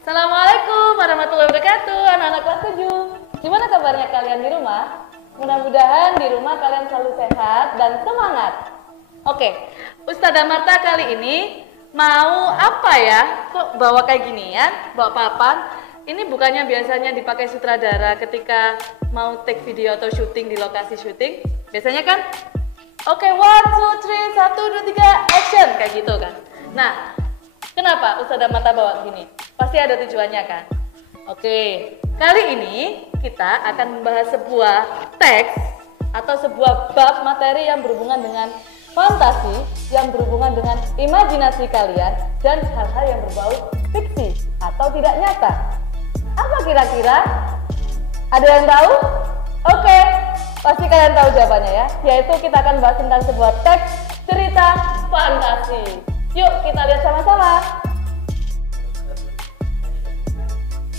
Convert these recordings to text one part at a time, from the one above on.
Assalamualaikum warahmatullahi wabarakatuh, anak-anak kelas 7. Gimana kabarnya kalian di rumah? Mudah-mudahan di rumah kalian selalu sehat dan semangat. Oke, Ustazah Marta kali ini mau apa ya? Kok bawa kayak ginian? Bawa papan? Ini bukannya biasanya dipakai sutradara ketika mau take video atau syuting di lokasi syuting? Biasanya kan? Oke, 1, 2, 3, 1, 2, 3, action! Kayak gitu kan? Nah, kenapa Ustazah Marta bawa gini? Pasti ada tujuannya kan? Oke, kali ini kita akan membahas sebuah teks atau sebuah bab materi yang berhubungan dengan fantasi, yang berhubungan dengan imajinasi kalian, dan hal-hal yang berbau fiksi atau tidak nyata. Apa kira-kira? Ada yang tahu? Oke, pasti kalian tahu jawabannya ya, yaitu kita akan bahas tentang sebuah teks cerita fantasi. Yuk kita lihat sama-sama.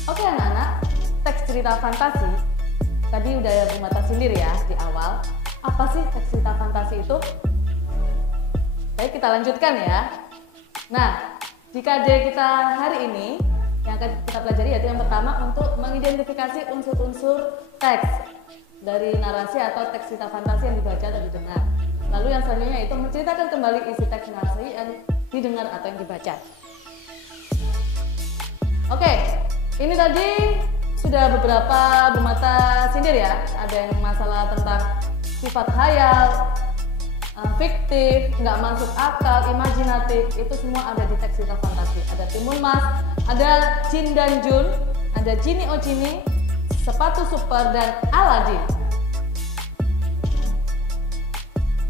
Oke anak-anak, teks cerita fantasi tadi udah bermata sindir ya di awal. Apa sih teks cerita fantasi itu? Baik, kita lanjutkan ya. Nah, di KD kita hari ini yang akan kita pelajari yaitu yang pertama untuk mengidentifikasi unsur-unsur teks dari narasi atau teks cerita fantasi yang dibaca atau didengar. Lalu yang selanjutnya yaitu menceritakan kembali isi teks narasi yang didengar atau yang dibaca. Oke, ini tadi sudah beberapa bermata sindir ya. Ada yang masalah tentang sifat khayal, fiktif, nggak masuk akal, imajinatif, itu semua ada di teks cerita fantasi. Ada Timun Mas, ada Jin dan Jun, ada Genie oh Genie, Sepatu Super, dan Aladdin.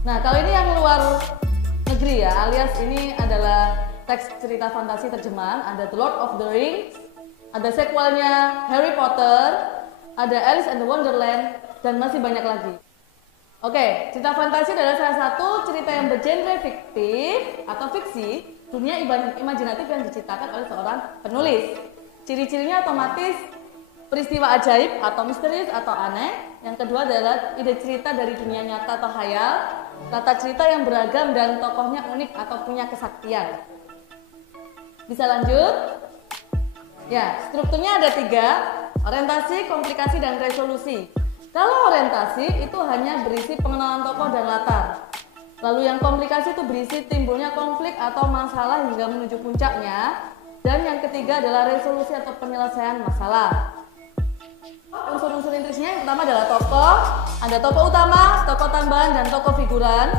Nah, kalau ini yang luar negeri ya, alias ini adalah teks cerita fantasi terjemahan. Ada The Lord of the Rings, ada sequelnya Harry Potter, ada Alice in the Wonderland, dan masih banyak lagi. Oke, cerita fantasi adalah salah satu cerita yang bergenre fiktif atau fiksi, dunia imajinatif yang diciptakan oleh seorang penulis. Ciri-cirinya otomatis peristiwa ajaib atau misterius atau aneh. Yang kedua adalah ide cerita dari dunia nyata atau khayal, tata cerita yang beragam dan tokohnya unik atau punya kesaktian. Bisa lanjut? Ya, strukturnya ada 3, orientasi, komplikasi, dan resolusi. Kalau orientasi itu hanya berisi pengenalan tokoh dan latar. Lalu yang komplikasi itu berisi timbulnya konflik atau masalah hingga menuju puncaknya. Dan yang ketiga adalah resolusi atau penyelesaian masalah. Unsur-unsur intisnya yang pertama adalah tokoh. Ada tokoh utama, tokoh tambahan, dan tokoh figuran.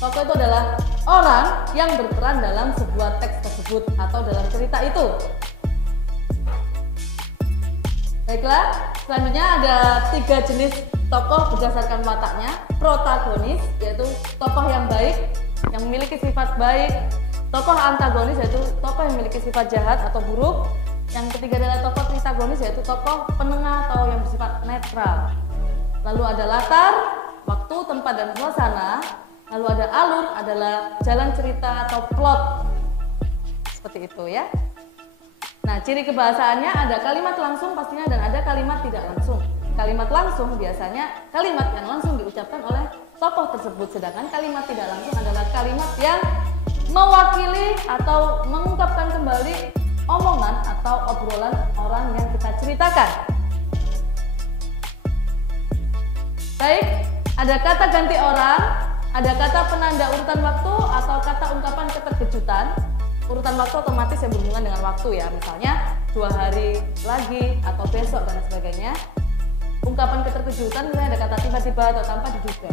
Tokoh itu adalah orang yang berperan dalam sebuah teks tersebut atau dalam cerita itu. Baiklah, selanjutnya ada 3 jenis tokoh berdasarkan wataknya. Protagonis, yaitu tokoh yang baik, yang memiliki sifat baik. Tokoh antagonis, yaitu tokoh yang memiliki sifat jahat atau buruk. Yang ketiga adalah tokoh tritagonis, yaitu tokoh penengah atau yang bersifat netral. Lalu ada latar, waktu, tempat, dan suasana. Lalu ada alur, adalah jalan cerita atau plot. Seperti itu ya. Nah, ciri kebahasaannya ada kalimat langsung pastinya dan ada kalimat tidak langsung. Kalimat langsung biasanya kalimat yang langsung diucapkan oleh tokoh tersebut, sedangkan kalimat tidak langsung adalah kalimat yang mewakili atau mengungkapkan kembali omongan atau obrolan orang yang kita ceritakan. Baik, ada kata ganti orang, ada kata penanda urutan waktu atau kata ungkapan keterkejutan. Urutan waktu otomatis yang berhubungan dengan waktu ya, misalnya 2 hari lagi atau besok dan sebagainya. Ungkapan keterkejutan misalnya ada kata tiba-tiba atau tanpa diduga.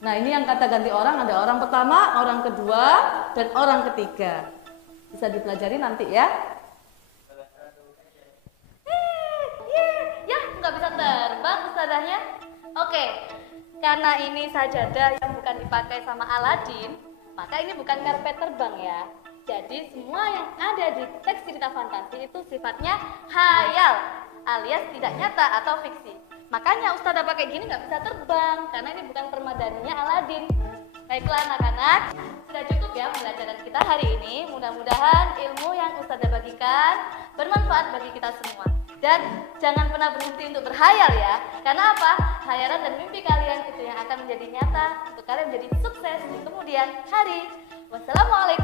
Nah, ini yang kata ganti orang, ada orang pertama, orang kedua, dan orang ketiga. Bisa dipelajari nanti ya. Ya, nggak bisa terbang ustazahnya. Oke, karena ini sajadah yang bukan dipakai sama Aladdin, maka ini bukan karpet terbang ya. Jadi semua yang ada di teks cerita fantasi itu sifatnya khayal alias tidak nyata atau fiksi. Makanya ustazah pakai gini nggak bisa terbang karena ini bukan permadaninya Aladdin. Baiklah anak-anak, sudah cukup ya pembelajaran kita hari ini. Mudah-mudahan ilmu yang ustazah bagikan bermanfaat bagi kita semua. Dan jangan pernah berhenti untuk berhayal ya. Karena apa? Hayalan dan mimpi kalian itu yang akan menjadi nyata untuk kalian menjadi sukses di kemudian hari. Wassalamualaikum.